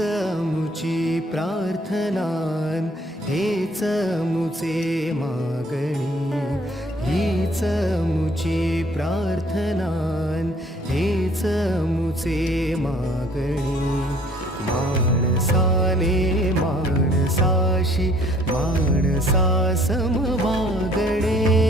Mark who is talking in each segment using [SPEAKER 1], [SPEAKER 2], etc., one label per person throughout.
[SPEAKER 1] मुची प्रार्थना हेच मुचे मागणी हीच मुची प्रार्थना हेच मुचे मागणी माणसाने माणसाशी माणसासम मागणे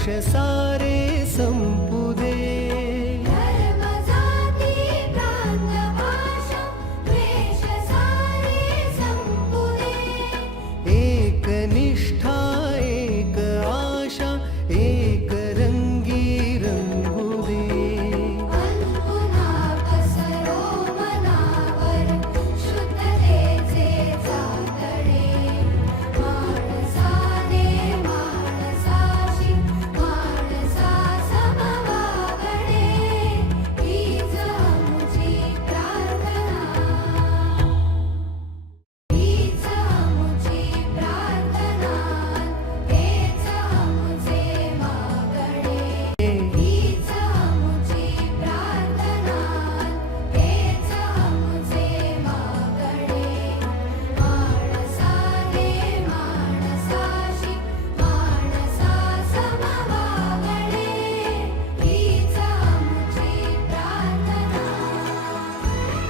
[SPEAKER 1] कश सारे सम्पू